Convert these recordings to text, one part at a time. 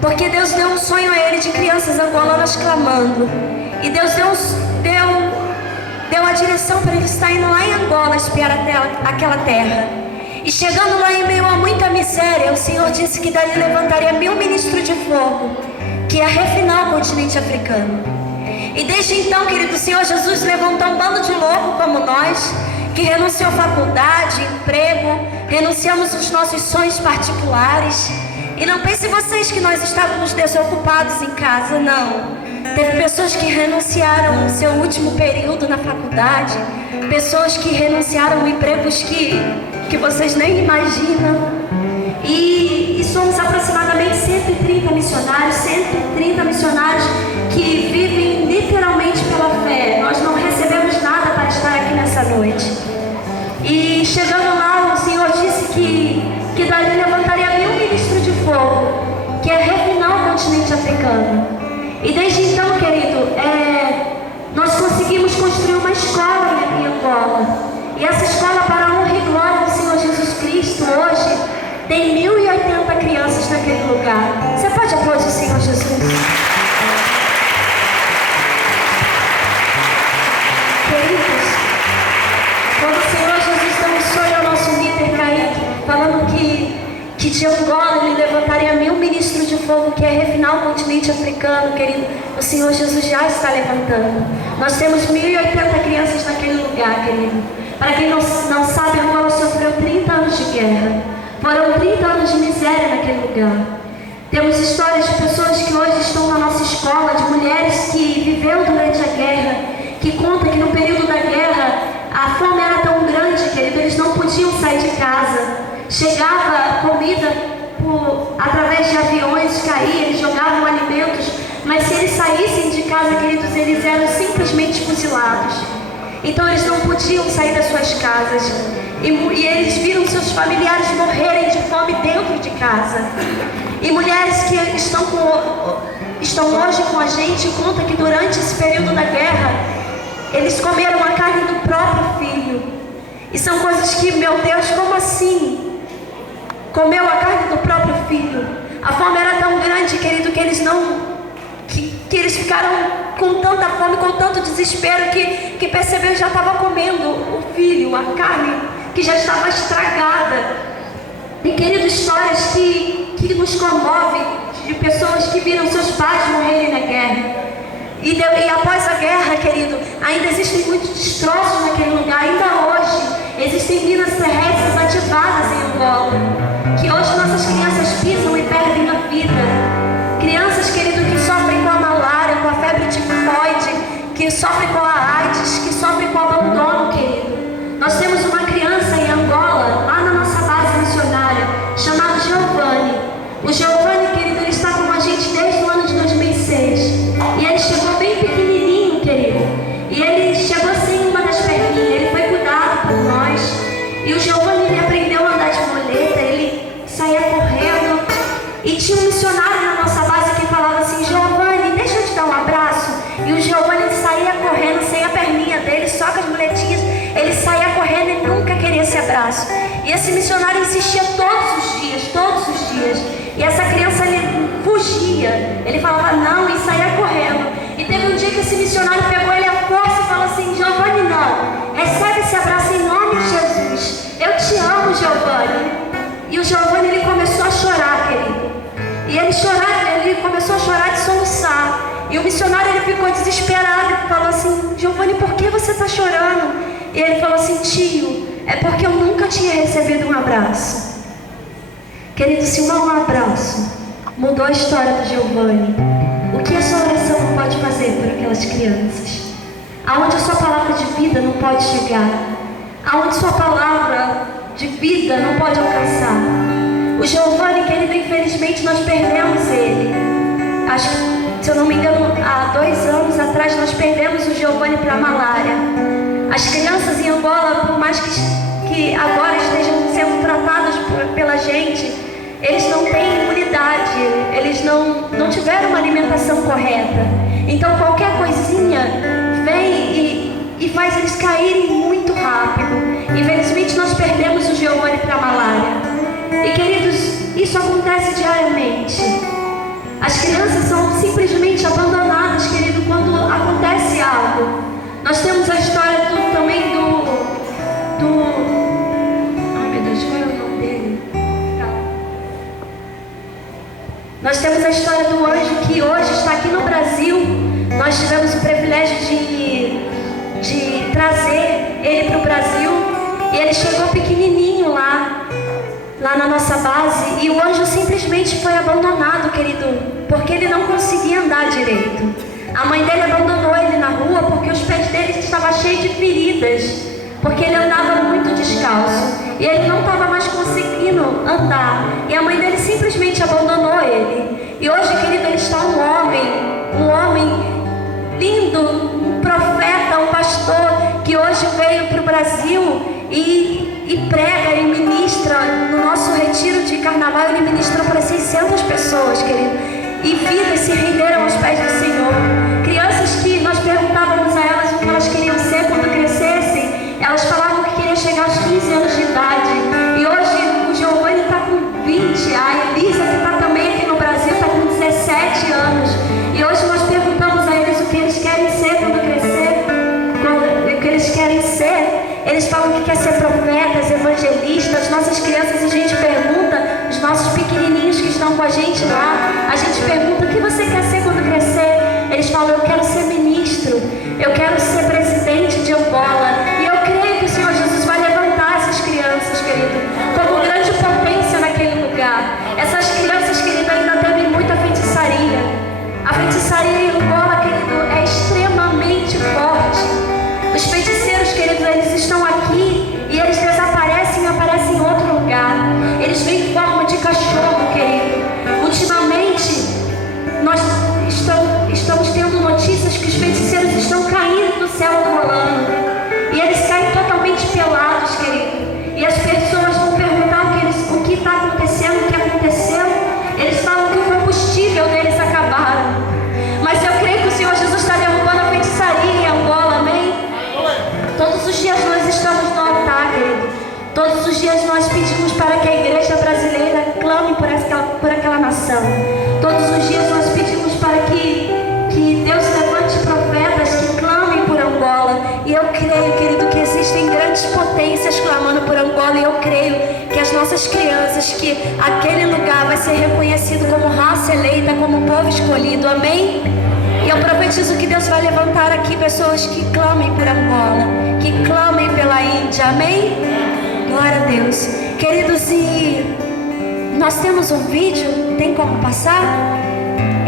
Porque Deus deu um sonho a ele de crianças angolanas clamando. E Deus deu a direção para ele estar indo lá em Angola espiar aquela terra. E chegando lá em meio a muita miséria, o Senhor disse que dali levantaria 1000 ministros de fogo, que ia refinar o continente africano. E desde então, querido, o Senhor Jesus levantou um bando de louco como nós, que renunciou à faculdade, emprego, renunciamos os nossos sonhos particulares. E não pense vocês que nós estávamos desocupados em casa, não. Teve pessoas que renunciaram o seu último período na faculdade, pessoas que renunciaram a empregos que vocês nem imaginam. E somos aproximadamente 130 missionários que vivem literalmente pela fé. Nós não recebemos nada para estar aqui nessa noite. E chegando lá, o Senhor disse que dali levantaria 1000 ministros de fogo, que é refinar o continente africano. E desde então, querido, nós conseguimos construir uma escola em Angola. E essa escola, para a honra e glória do Senhor Jesus Cristo, hoje tem 1080 crianças naquele lugar. Você pode aplaudir o Senhor Jesus? Queridos, quando o Senhor Jesus deu um sonho ao nosso líder Kaique, falando que de Angola ele levantaria 1000 ministros de fogo, que é refinar o continente africano, querido, o Senhor Jesus já está levantando. Nós temos 1080 crianças naquele lugar, querido. Para quem não sabe, Angola sofreu 30 anos de guerra. Foram 30 anos de miséria naquele lugar. Temos histórias de pessoas que hoje estão na nossa escola, de mulheres que viveram durante a guerra, que contam que no período da guerra a fome era tão grande, querido, eles não podiam sair de casa. Chegava comida através de aviões, caía, eles jogavam alimentos, mas se eles saíssem de casa, queridos, eles eram simplesmente fuzilados. Então eles não podiam sair das suas casas. E eles viram seus familiares morrerem de fome dentro de casa. E mulheres que estão hoje com a gente contam que durante esse período da guerra, eles comeram a carne do próprio filho. E são coisas que, meu Deus, como assim? Comeu a carne do próprio filho. A fome era tão grande, querido, que eles eles ficaram com tanta fome, com tanto desespero, que percebeu que já estava comendo o filho, a carne que já estava estragada. E, querido, histórias que nos comovem, de pessoas que viram seus pais morrerem na guerra. E após a guerra, querido, ainda existem muitos destroços naquele lugar. Ainda hoje existem minas terrestres ativadas em Angola, que hoje nossas crianças pisam e perdem a vida. Crianças, querido, que sofrem com a malária, com a febre tifoide, que sofrem com a AIDS, que sofrem com o abandono, querido. Nós temos uma criança em Angola, lá na nossa base missionária, chamado Giovanni. O Giovanni, querido, ele está com a gente desde o ano de 2006. E ele chegou bem pequenininho, querido. E ele chegou sem uma das perninhas, ele foi cuidado por nós. E o Giovanni, ele aprendeu a andar de muleta, ele saía correndo. E tinha um missionário na nossa base que falava assim: Giovanni, deixa eu te dar um abraço. E o Giovanni saía correndo sem a perninha dele, só com as muletinhas. Ele saía correndo e nunca queria esse abraço. E esse missionário insistia todos os dias. E essa criança, ele fugia. Ele falava não e saía correndo. E teve um dia que esse missionário pegou ele à força e falou assim: Giovanni, não, recebe esse abraço em nome de Jesus. Eu te amo, Giovanni. E o Giovanni, ele começou a chorar, querido. E ele começou a chorar de soluçar. E o missionário, ele ficou desesperado e falou assim: Giovanni, por que você está chorando? E ele falou assim: tio, é porque eu nunca tinha recebido um abraço. Querido, se um abraço mudou a história do Giovanni, o que a sua oração não pode fazer por aquelas crianças? Aonde a sua palavra de vida não pode chegar? Aonde sua palavra de vida não pode alcançar? O Giovanni, querido, infelizmente nós perdemos ele. Acho que, se eu não me engano, há 2 anos atrás nós perdemos o Giovanni para a malária. As crianças em Angola, por mais que agora estejam sendo tratadas pela gente, eles não têm imunidade, eles não tiveram uma alimentação correta. Então qualquer coisinha vem e faz eles caírem muito rápido. Infelizmente nós perdemos o Giovanni para a malária. E, queridos, isso acontece diariamente. Nós temos a história do anjo que hoje está aqui no Brasil. Nós tivemos o privilégio de trazer ele para o Brasil. E ele chegou pequenininho lá na nossa base. E o anjo simplesmente foi abandonado, querido, porque ele não conseguia andar direito. A mãe dele abandonou ele na rua porque os pés dele estavam cheios de feridas, porque ele andava muito descalço e ele não estava mais conseguindo andar. E a mãe dele simplesmente abandonou ele. E hoje, querido, ele está um homem lindo, um profeta, um pastor que hoje veio para o Brasil e prega e ministra. No nosso retiro de carnaval, ele ministrou para 600 pessoas, querido, e vidas se renderam aos pés do Senhor. Crianças que nós perguntávamos a elas o que elas queriam ser quando crescessem, elas falavam que queriam chegar aos 15 anos de idade. E hoje o Giovanni está com 20, a Elisa, que está também aqui no Brasil, está com 17 anos. E hoje nós perguntamos a eles o que eles querem ser quando crescer, o que eles querem ser. Eles falam que quer ser profetas, evangelistas. Nossas crianças, a gente pergunta, os nossos pequenininhos que estão com a gente lá, a gente pergunta o que você quer ser quando crescer. Eles falam, eu quero ser ministro, eu quero ser presidente de Angola. E eu creio que o Senhor Jesus vai levantar essas crianças, querido, como grande potência naquele lugar. Essas crianças, querido, ainda temem muita feitiçaria. A feitiçaria em Angola, querido, é extremamente forte. Os feiticeiros, queridos, eles estão aqui e eles desaparecem e aparecem em outro lugar. Eles vêm em forma de cachorro, querido. Ultimamente, nós estamos tendo notícias que os feiticeiros estão caindo do céu rolando. E eles caem totalmente pelados, querido. E as pessoas vão perguntar o que está acontecendo, o que aconteceu. Eles falam que o combustível deles acabaram. Mas eu creio que o Senhor Jesus está derrubando a feitiçaria em Angola, amém? Todos os dias nós estamos no altar, querido. Todos os dias nós pedimos para que a igreja brasileira clame por aquela nação. Todos os dias nós pedimos para que Deus levante profetas que clamem por Angola. E eu creio, querido, que existem grandes potências clamando por Angola. E eu creio que as nossas crianças, que aquele lugar vai ser reconhecido como raça eleita, como povo escolhido, amém? E eu profetizo que Deus vai levantar aqui pessoas que clamem por Angola, que clamem pela Índia, amém? Glória a Deus. Queridos, e nós temos um vídeo, tem como passar?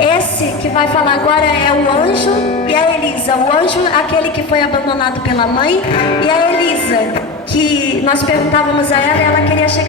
Esse que vai falar agora é o anjo e a Elisa. O anjo, aquele que foi abandonado pela mãe, e a Elisa, que nós perguntávamos a ela e ela queria chegar